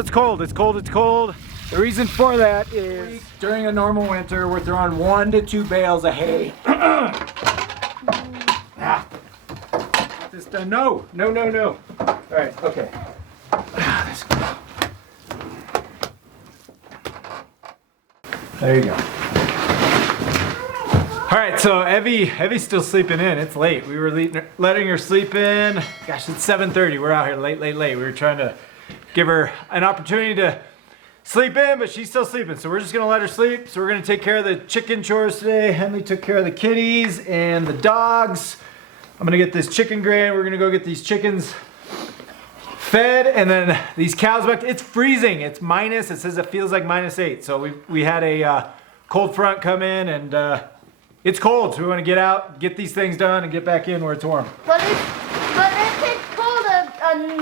It's cold, it's cold, it's cold. The reason for that is during a normal winter, we're throwing 1 to 2 bales of hay. Get this done. No. All right, okay. There you go. All right, so Evie's still sleeping in. It's late. We were letting her sleep in. Gosh, it's 7:30. We're out here late. We were trying to give her an opportunity to sleep in, but she's still sleeping. So we're just gonna let her sleep. So we're gonna take care of the chicken chores today. Henley took care of the kitties and the dogs. I'm gonna get this chicken grain. We're gonna go get these chickens fed, and then these cows back. It's freezing. It's minus. It says it feels like -8. So we had a cold front come in, and it's cold. So we want to get out, get these things done, and get back in where it's warm. But it's cold a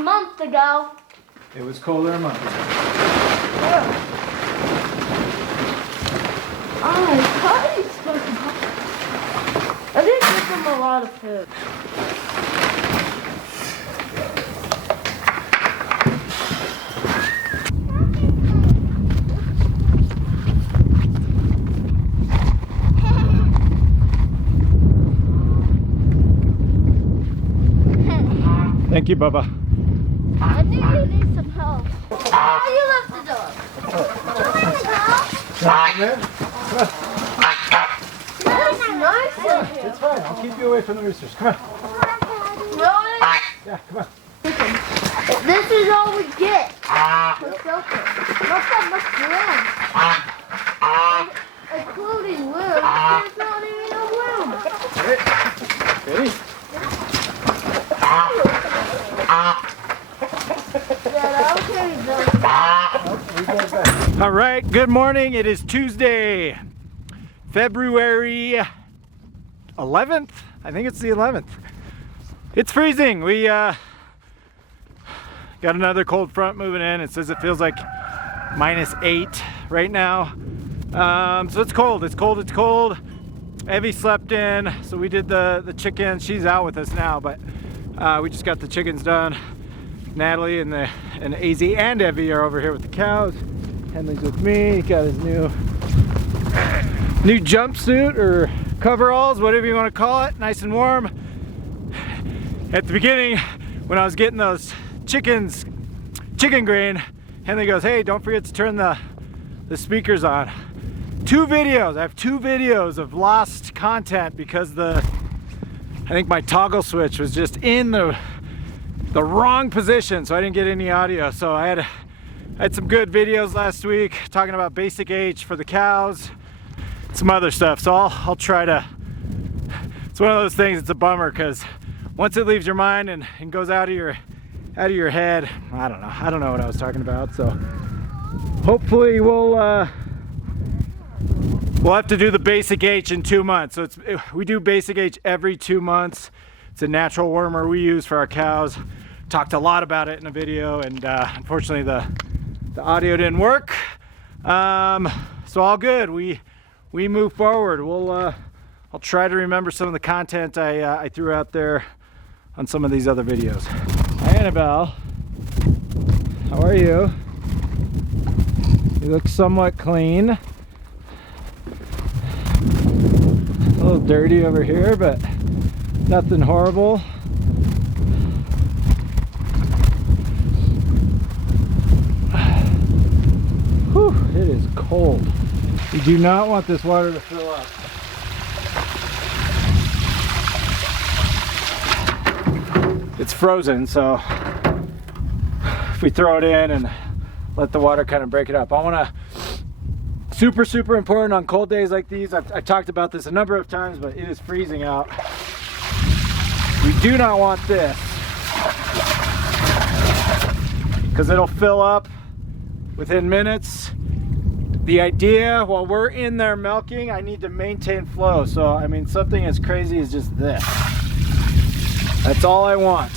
month ago. It was colder a month ago. Oh, I didn't give them a lot of food. Thank you, Bubba. I think you need some help. How do you lift the dog? That's nice in here. It's fine. I'll keep you away from the roosters. Come on. Really? Yeah, come on. This is all we get. What's up there? Not that much room. Including room. There's not even a room. Ready? All right, good morning. It is Tuesday, February 11th. I think it's the 11th. It's freezing. We got another cold front moving in. It says it feels like -8 right now. So it's cold. It's cold. Evie slept in, so we did the chickens. She's out with us now, but we just got the chickens done. Natalie and AZ and Evie are over here with the cows. Henley's with me. He got his new jumpsuit or coveralls, whatever you want to call it. Nice and warm. At the beginning, when I was getting those chicken grain, Henley goes, "Hey, don't forget to turn the speakers on." 2 videos. I have 2 videos of lost content because I think my toggle switch was just in the wrong position, so I didn't get any audio. So I had some good videos last week talking about basic H for the cows, some other stuff. So I'll try to. It's one of those things. It's a bummer because once it leaves your mind and goes out of your head, I don't know what I was talking about. So hopefully we'll have to do the basic H in 2 months. So we do basic H every 2 months. It's a natural warmer we use for our cows. Talked a lot about it in a video, and unfortunately the audio didn't work. So all good. We move forward. I'll try to remember some of the content I threw out there on some of these other videos. Hi, Annabelle. How are you? You look somewhat clean. A little dirty over here, but nothing horrible. Whew, it is cold. You do not want this water to fill up. It's frozen, so if we throw it in and let the water kind of break it up. I want to, super important on cold days like these. I've talked about this a number of times, but it is freezing out. We do not want this because it'll fill up within minutes. The idea, while we're in there milking, I need to maintain flow. So, I mean, something as crazy as just this. That's all I want.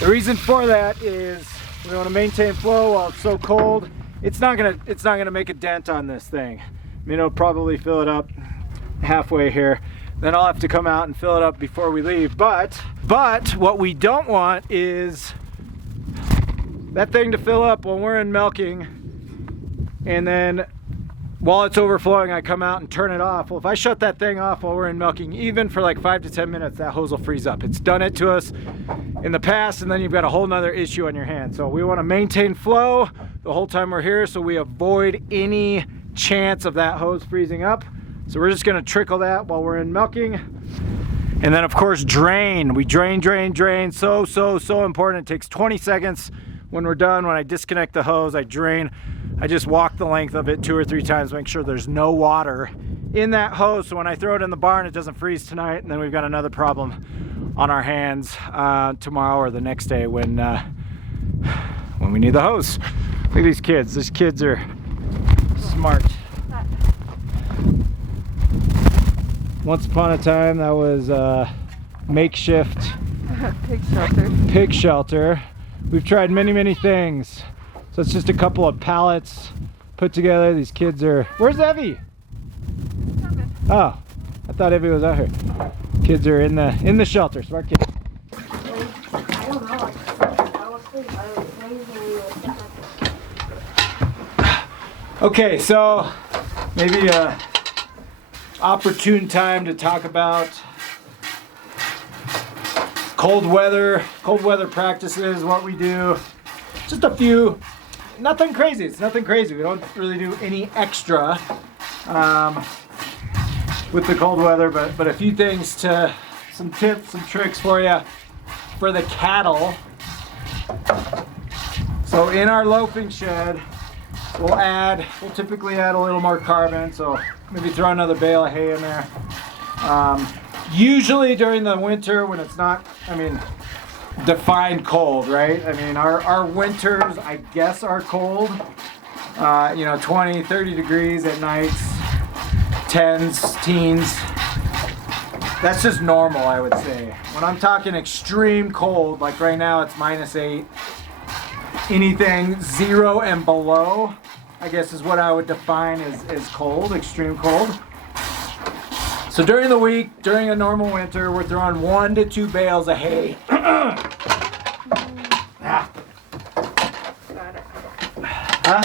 The reason for that is we want to maintain flow while it's so cold. It's not gonna make a dent on this thing. I mean, it'll probably fill it up halfway here. Then I'll have to come out and fill it up before we leave. But what we don't want is that thing to fill up when we're in milking, and then while it's overflowing, I come out and turn it off. Well, if I shut that thing off while we're in milking, even for like 5 to 10 minutes, that hose will freeze up. It's done it to us in the past, and then you've got a whole nother issue on your hands. So we want to maintain flow the whole time we're here, so we avoid any chance of that hose freezing up. So we're just going to trickle that while we're in milking. And then of course drain. We drain. So important. It takes 20 seconds when we're done. When I disconnect the hose, I drain. I just walk the length of it 2 or 3 times, make sure there's no water in that hose, so when I throw it in the barn, it doesn't freeze tonight, and then we've got another problem on our hands tomorrow or the next day when we need the hose. Look at these kids. These kids are smart. Once upon a time, that was makeshift pig shelter. We've tried many things. So it's just a couple of pallets put together. These kids are... Where's Evie? Oh, I thought Evie was out here. Kids are in the shelter. Smart kids. I don't know. I was asleep. Okay, so maybe a opportune time to talk about cold weather practices, what we do. Just a few. Nothing crazy. It's nothing crazy. We don't really do any extra with the cold weather, but a few things some tips, some tricks for you for the cattle. So in our loafing shed, we'll typically add a little more carbon. So maybe throw another bale of hay in there. Usually during the winter when it's not, defined cold, right? Our winters, I guess, are cold. 20, 30 degrees at nights, 10s, teens. That's just normal, I would say. When I'm talking extreme cold, like right now it's -8, anything 0 and below, I guess is what I would define as cold, extreme cold. So during the week, during a normal winter, we're throwing 1 to 2 bales of hay. Got it. Huh?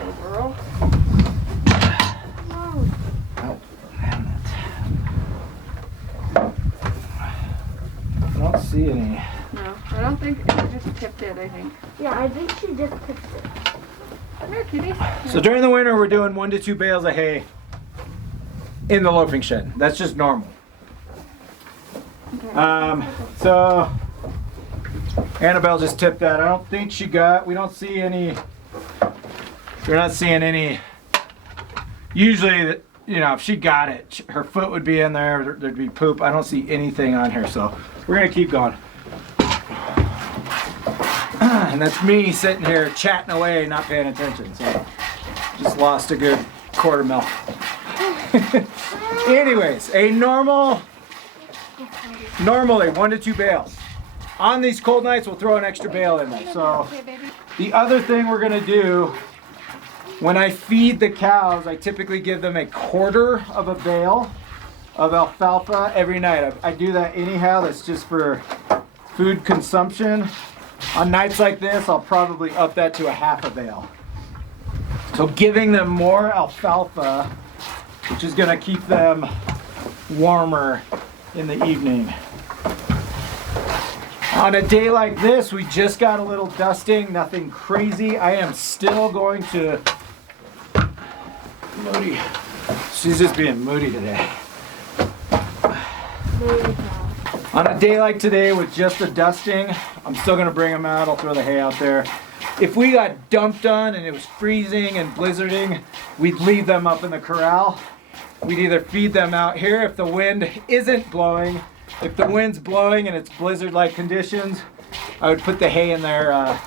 Overall. Oh, damn it. I don't see any. No, I don't think she just tipped it, I think. Yeah, I think she just picked it. Come here, kitty. So during the winter, we're doing 1 to 2 bales of hay in the loafing shed. That's just normal. Okay. So Annabelle just tipped that. I don't think we don't see any, we're not seeing any. Usually, if she got it, her foot would be in there, there'd be poop. I don't see anything on here, so we're gonna keep going. And that's me sitting here chatting away, not paying attention. So just lost a good quarter mil. Anyways, normally 1 to 2 bales. On these cold nights, we'll throw an extra bale in there. So the other thing we're gonna do, when I feed the cows, I typically give them a 1/4 of a bale of alfalfa every night. I do that anyhow. That's just for food consumption. On nights like this, I'll probably up that to a 1/2 a bale. So giving them more alfalfa, which is gonna keep them warmer in the evening. On a day like this, we just got a little dusting, nothing crazy. I am still going to... Moody. She's just being moody today. On a day like today with just a dusting, I'm still gonna bring them out. I'll throw the hay out there. If we got dumped on and it was freezing and blizzarding, we'd leave them up in the corral. We'd either feed them out here if the wind isn't blowing. If the wind's blowing and it's blizzard-like conditions, I would put the hay in their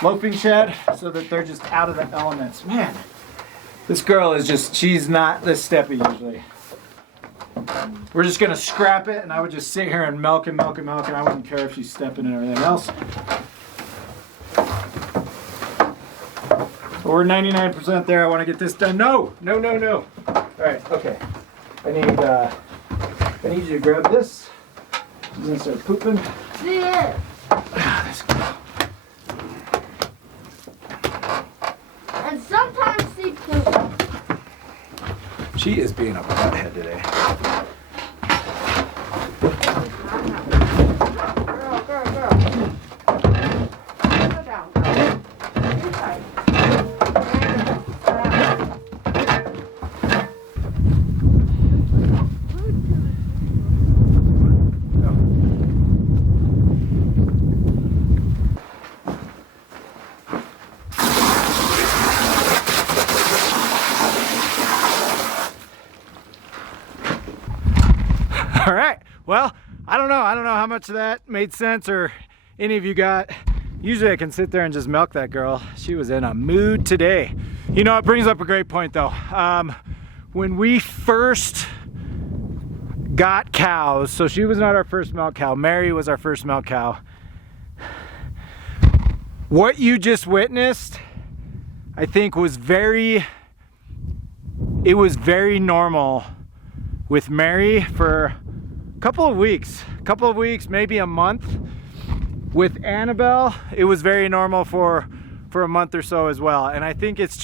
loafing shed so that they're just out of the elements. Man, this girl is just, she's not this steppy usually. We're just gonna scrap it, and I would just sit here and milk and milk and milk, and I wouldn't care if she's stepping and everything else. But we're 99% there. I want to get this done. No. All right, okay. I need you to grab this. She's gonna start pooping. Yeah. This girl. She is being a butthead today. Go down, girl. Inside. All right, well, I don't know how much of that made sense or any of you got. Usually I can sit there and just milk that girl. She was in a mood today. You know, it brings up a great point though. When we first got cows, so she was not our first milk cow, Mary was our first milk cow. What you just witnessed, I think was very normal with Mary for a couple of weeks, maybe a month. With Annabelle, it was very normal for a month or so as well. And I think it's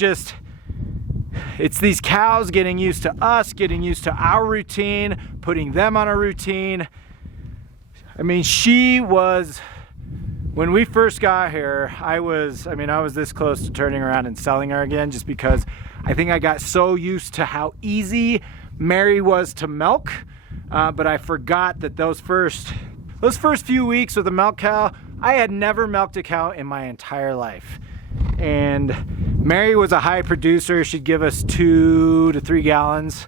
these cows getting used to us, getting used to our routine, putting them on a routine. I mean, when we first got here, I was this close to turning around and selling her again, just because I think I got so used to how easy Mary was to milk, but I forgot that those first few weeks with a milk cow, I had never milked a cow in my entire life. And Mary was a high producer. She'd give us 2 to 3 gallons,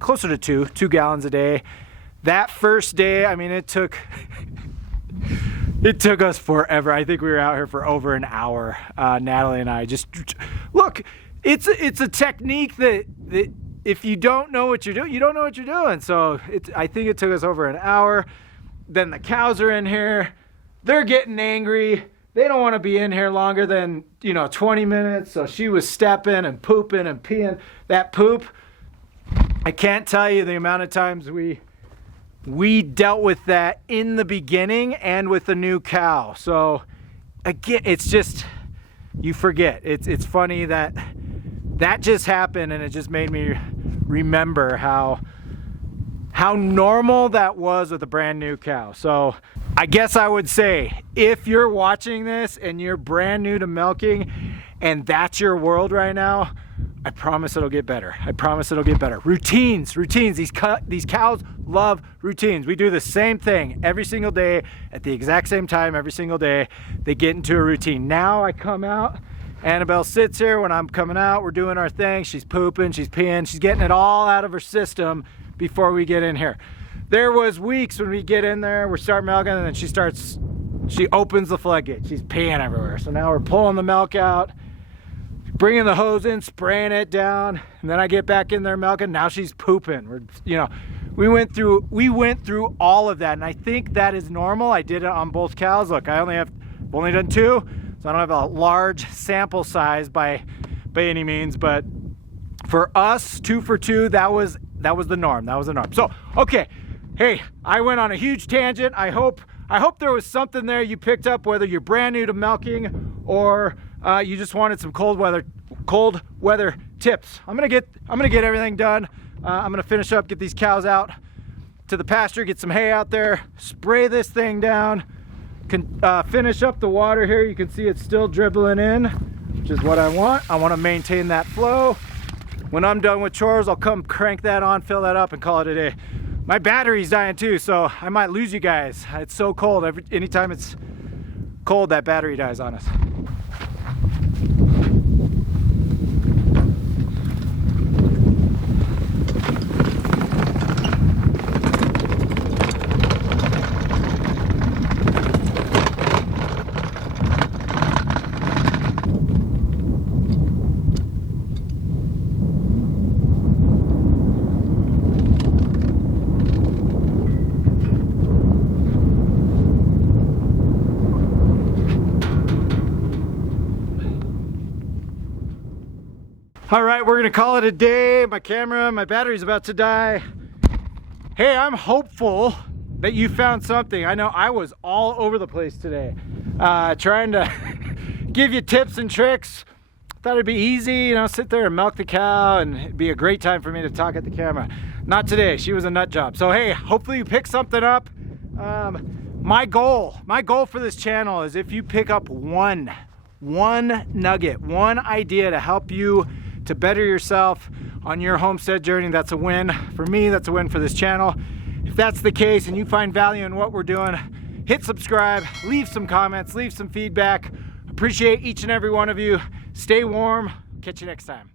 closer to 2 gallons a day. That first day, I mean, it took us forever. I think we were out here for over an hour. Natalie and I look, it's a technique that if you don't know what you're doing, you don't know what you're doing. So I think it took us over an hour. Then the cows are in here. They're getting angry. They don't want to be in here longer than, 20 minutes. So she was stepping and pooping and peeing. That poop, I can't tell you the amount of times we dealt with that in the beginning and with the new cow. So again, it's just, you forget. It's funny that just happened, and it just made me remember how normal that was with a brand new cow. So I guess I would say, if you're watching this and you're brand new to milking and that's your world right now, I promise it'll get better. I promise it'll get better. Routines. These cows love routines. We do the same thing every single day at the exact same time every single day. They get into a routine. Now I come out, Annabelle sits here. When I'm coming out, we're doing our thing. She's pooping, she's peeing, she's getting it all out of her system before we get in here. There was weeks when we get in there, we start milking, and then she opens the floodgate. She's peeing everywhere. So now we're pulling the milk out, bringing the hose in, spraying it down, and then I get back in there milking. Now she's pooping. We went through all of that, and I think that is normal. I did it on both cows. Look, I've only done 2, so I don't have a large sample size by any means, but for us, 2 for 2, that was the norm. That was the norm. So, okay. Hey, I went on a huge tangent. I hope there was something there you picked up, whether you're brand new to milking or you just wanted some cold weather tips. I'm gonna get everything done. I'm gonna finish up, get these cows out to the pasture, get some hay out there, spray this thing down, finish up the water here. You can see it's still dribbling in, which is what I want. I want to maintain that flow. When I'm done with chores, I'll come crank that on, fill that up, and call it a day. My battery's dying too, so I might lose you guys. It's so cold. Anytime it's cold, that battery dies on us. All right, we're gonna call it a day. My battery's about to die. Hey, I'm hopeful that you found something. I know I was all over the place today, trying to give you tips and tricks thought it'd be easy, you know, sit there and milk the cow and it'd be a great time for me to talk at the camera. Not today. She was a nut job. So hey, hopefully you pick something up. My goal for this channel is if you pick up one nugget, one idea to help you to better yourself on your homestead journey, that's a win for me. That's a win for this channel. If that's the case and you find value in what we're doing, hit subscribe, leave some comments, leave some feedback. Appreciate each and every one of you. Stay warm. Catch you next time.